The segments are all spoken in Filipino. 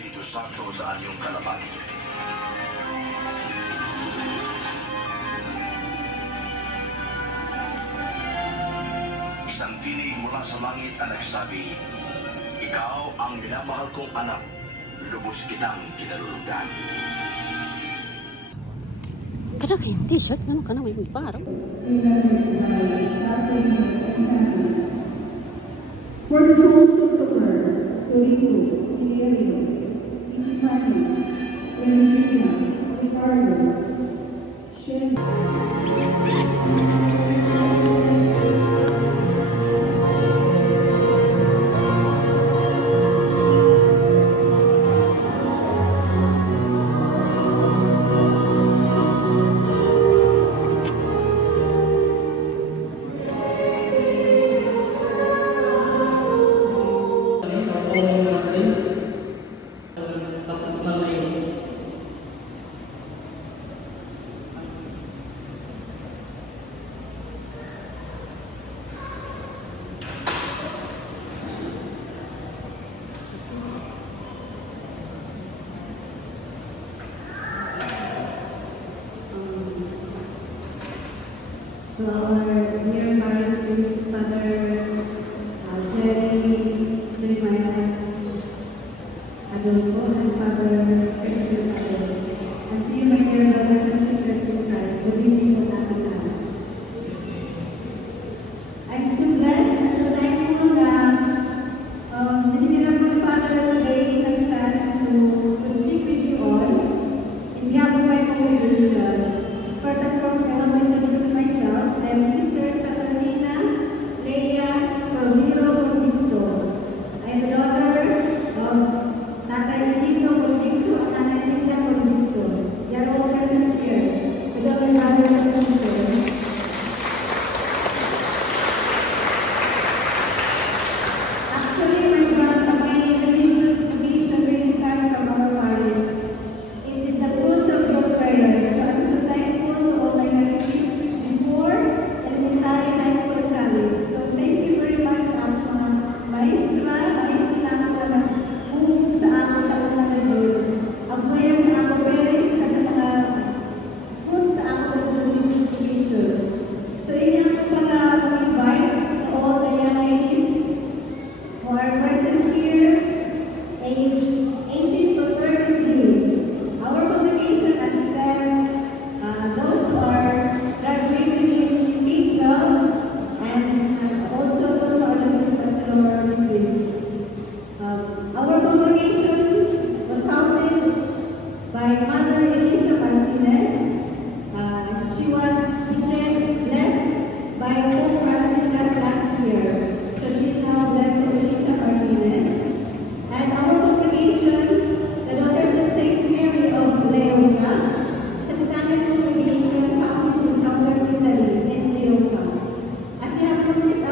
Espiritu Santo sa anyong kalaban. Isang tinig mula sa langit ang nagsabi, "Ikaw ang minamahal kong anak, lubos kitang kinalulugan." Kada kayong t-shirt, ano ka na may parang? For the souls of Dr. Torino, Hilario, Intifani, Renina, Ricardo, Shen. To our dear Maris Priest, Father Jeremiah Adolfo, and Father Christian Adolfo. And to you, my dear brothers and sisters in Christ, good evening po sa ating lahat. I'm so blessed and so thankful that binigyan ako ni Father today ng chance to speak with you all in behalf of my congregation. First and foremost, I want to introduce myself. I am Sister Catalina Leia Romero Convicto. I am the daughter of Tatay Tito Convicto and Nanay Linda Convicto. They are all present here. Hello, my brothers and sisters. Actually, my religious vocation really starts from our parish. It is the fruits of your prayers. So I'm so thankful to all my congregations before elementary, high school, and college. So thank you very much sa mga maestra ko na kung sa ako sa mga nag-join. Ang prayer sa ako parents sa mga fruits sa ako sa religious vocation. So inyo ako para mag-invite to all the young ladies who are present here, age 18 to 33. Our congregation accepts those who are graduating in K-12 and also those who are doing bachelor degrees. Our congregation was founded by Mother Elisa Martinez. She was declared blessed by Pope Francis just last year. So she is now Blessed Elisa Martinez. And our congregation, the Daughters of Saint Mary of Leonca, is an Italian congregation founded in southern Italy, in Leonca. As you have noticed,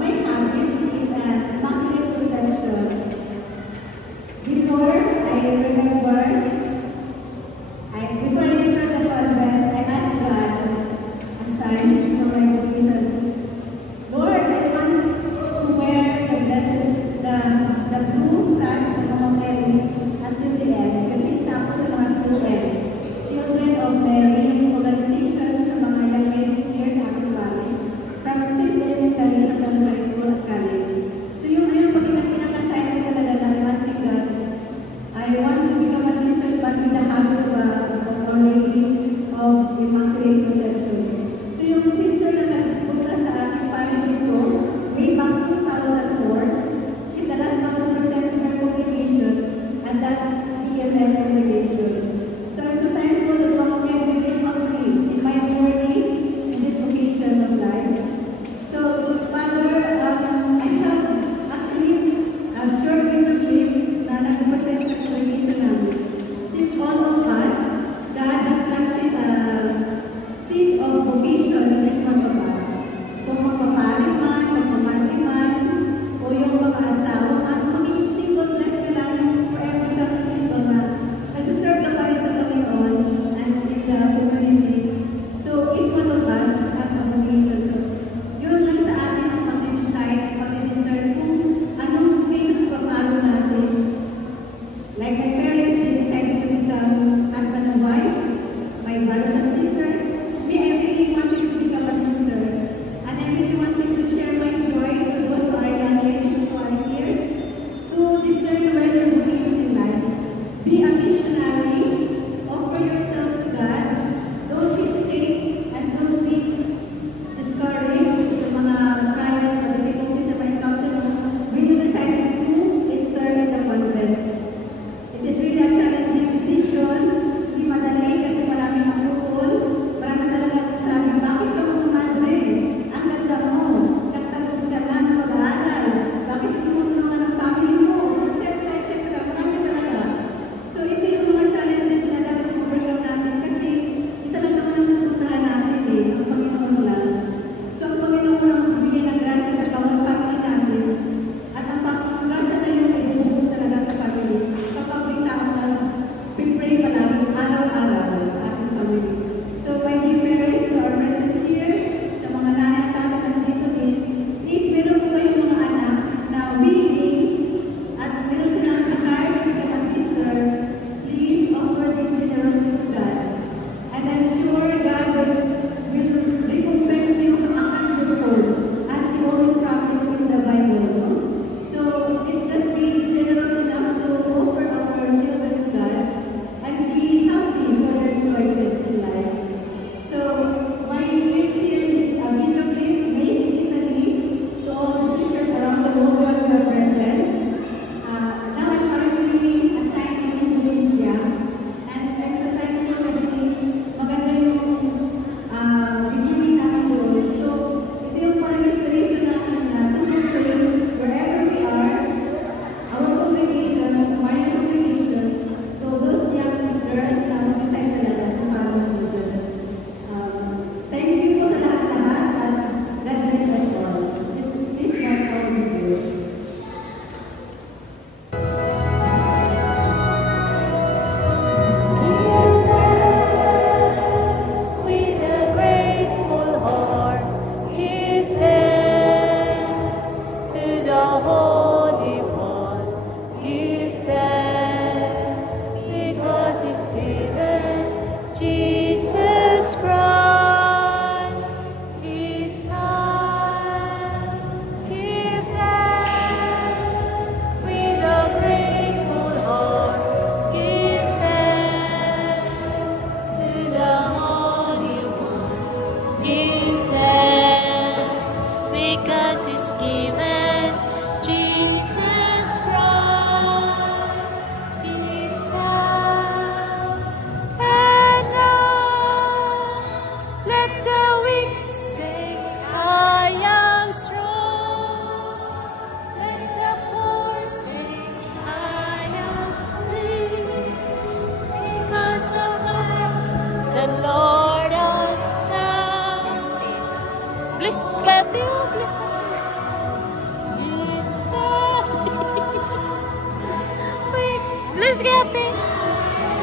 my habit is an immaculate conception. Before, I remember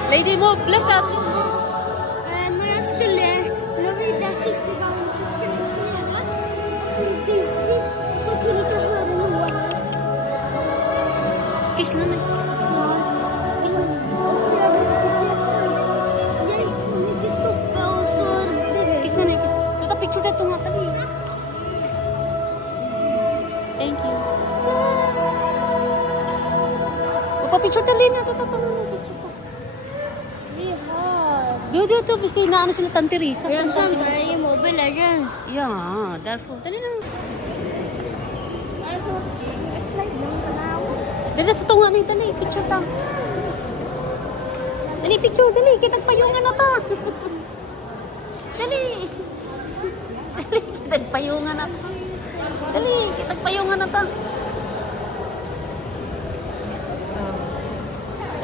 Lady mo, bless at. När jag skulle, jag var där sista gången jag skulle träna. Och så dizzy. Och så kunde jag inte höra något. Kiss na na. Ja. Och så gör det mycket stoppa och så Kiss na na. Tuta picture na itong nga tabi. Thank you. Picture dali na. Tuta pa mo picture ko. Vi har. Yo, to. Basta inaano sila Tante Risa. Jag samtar i Mobile Legends. Ja, därför. Dali na. Alltså, jag slide lang pa na ako. Dali sa tunga na dali. Picture ta. Dali, picture. Dali. Kitagpayungan na ta. Dali. Dali. Kitagpayungan na ta. Dali. Kitagpayungan na ta.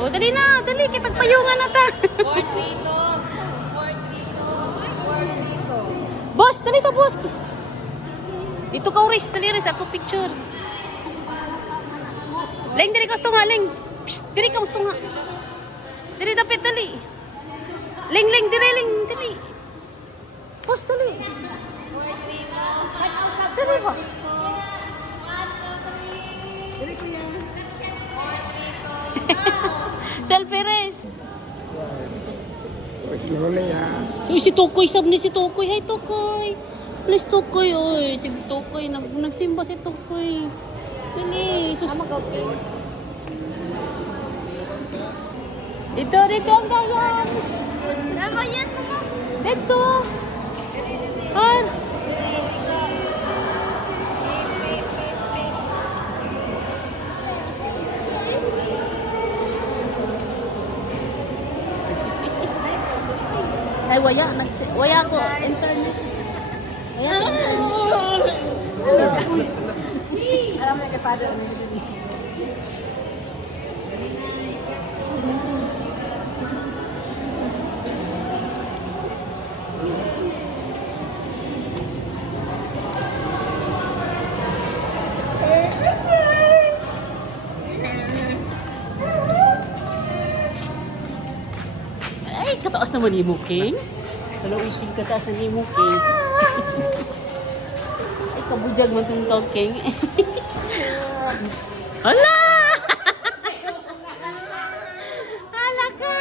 Oh, dali na. Dali. Kitagpayungan na ta. Portrito. Boss, dali sa boss. Dito ka, Riz. Dali, Riz. Ako picture. Leng, dali ka gusto nga, Leng. Psst, dali ka gusto nga. Dali, dapit, dali. Leng, dali, Leng, dali. Boss, dali. Dali ba? Dali, kuya. Selfie, Riz. So, si Tukoy, sabi ni si Tukoy. Hi, Tukoy. Please, Tukoy. Oy, si Tukoy. Nagsimba si Tukoy. Dali. Dito ang gayan. Ano yan, mama? Dito. Han. Ay, waya ko internet. Waya ko internet. Alam na kay father. Ay, kataas naman ni Muking. Kalau iking kataas ni Muking. Ay, kabujag man itong talking. Hala! Hala ka!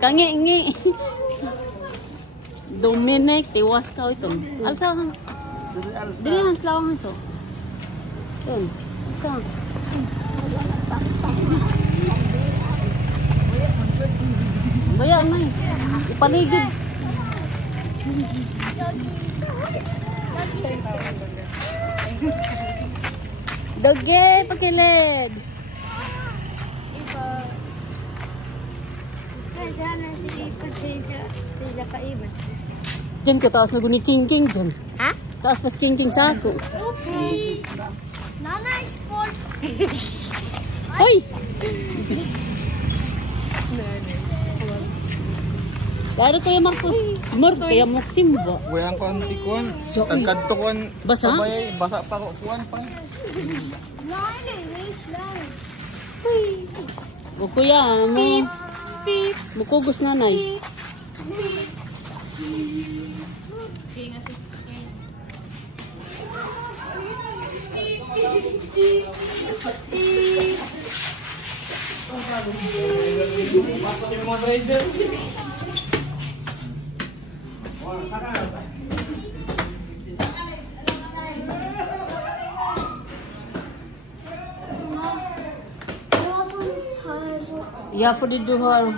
Kangi-ngi. Dominic, tiwas ka ito. Alsa ang dili hans lawang iso. Yun. Alsa. Baya na eh. Ipaligid. Doge, pakilid. Diyan ka taas na guni King dyan. Ha? Taas pas King sa ako. Okay. Nana is for. Hoy! Laro kaya Marcos. Smart kaya magsimba. Wayang kon ikuan. So, Tagkadto kon Basa? sabay basa pa ko kuan pa. Nana is lang. O kuya, mo. Mukugos nanay. Ja, för det du har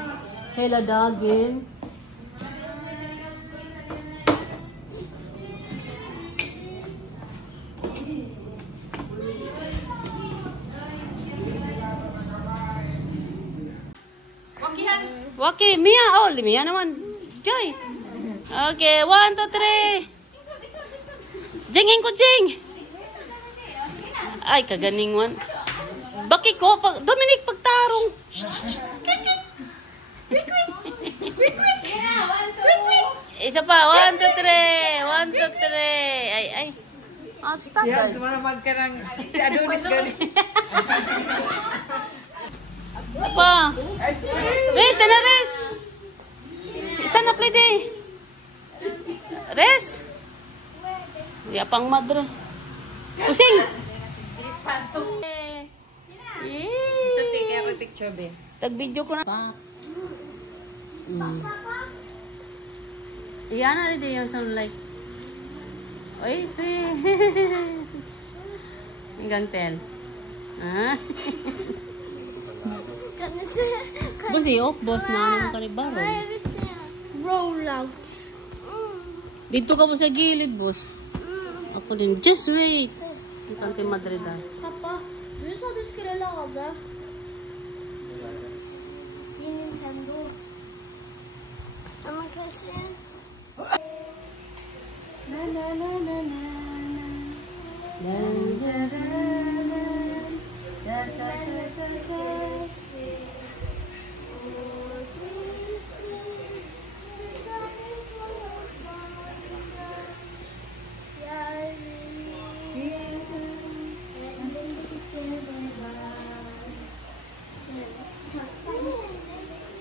hela dagen. Okay, Mia. Oh, Mia naman. Joy. Okay, 1, 2, 3. Jingin ko, Jing. Ay, kaganing one. Baki ko, Dominic, pagtarong. Isa pa. 1, 2, 3. 1, 2, 3. Ay, ay. Ah, stop. Yan, sumaramag ka ng si Adonis gani. Isa pa. Res, tana res. Stand up lady. Res. Ya pang madre. Pusing. Ito tingnan ko picture be. Tag-video ko na. Iyan na rin yung sunlight. Oy, see. Hanggang 10. Ah. Boss, boss na naman kanibaro. Roll out. Dito ka po sa gilid, boss. Ako din. Just wait. Ang kay Madrid ah. Pappa, du sa du skulle lade din Nintendo. Ja, man kan se. Na na na na na na. Da da da da. Da da da da da.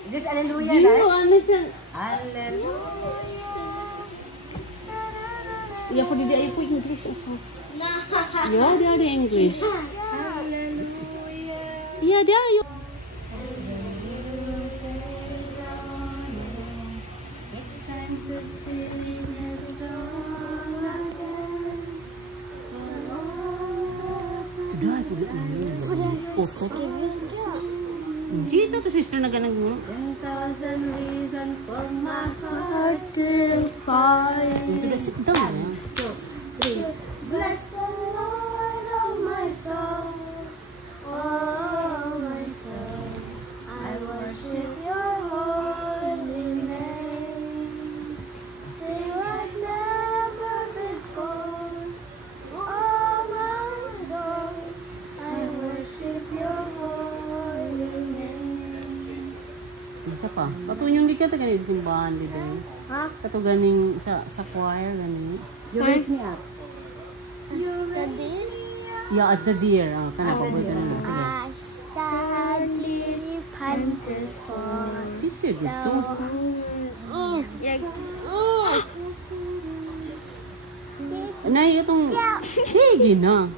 Just hallelujah Gino, right? ano siya? Hallelujah. Iya ko didi ayo po English isa. Ya, dia ada English. Hallelujah. Iya, dia ayo. It's time to sing a song again. Sudah aku lihat ini. Oh, dito to sister na ganang mo. 10,000 reasons for my heart to find. Ito na sit down. 2, 3. Bless the Lord, oh my soul, oh my soul. I worship your holy name. Sing like never before, oh my soul. I worship your holy name. Isa pa. Patunyong di ka ta ganing simbahan di din. Ha? Kato ganing sa choir ganing. You raise me up. Study. Yeah, as the deer. Oh, kana pa boy kana. Sige. I study panther for. Sige dito. Nay, itong... Sige na.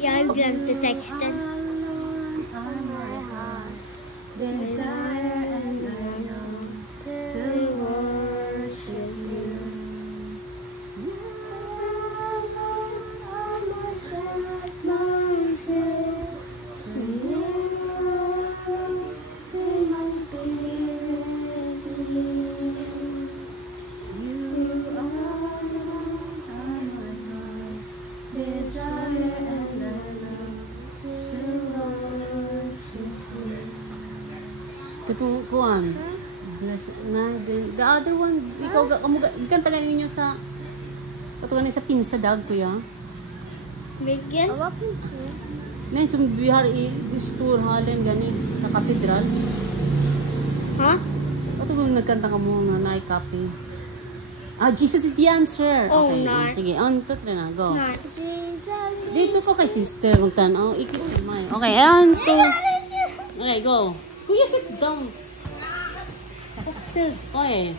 Jag glömde texten. Desire and I long to worship you. Katong kuan. Bless na din. The other one, ikaw kanta ganin ninyo sa patugan sa pinsa dag kuya. Vilken? Vad finns det? Nay som vi har i Storhallen gani sa katedral. Ha? Patugan nagkanta ka mo na nay copy. Ah, Jesus is the answer. Oh, Okay, nay. sige, on to try na go. Nej. Jesus. Dito ko kay sister magtanaw. Okay, on to. Okay, go. Kuya, sit down. Still. Okay.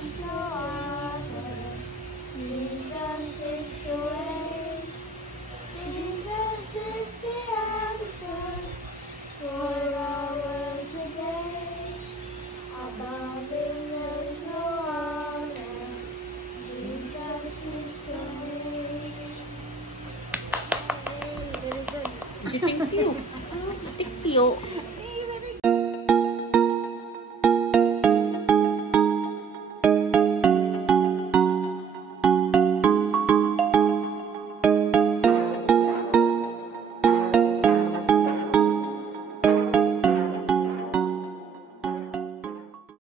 there's no other. Jesus is the way. Jesus is the answer for our world today. Above him there's no other. Jesus is the way. Si Thank you. Si Thank you.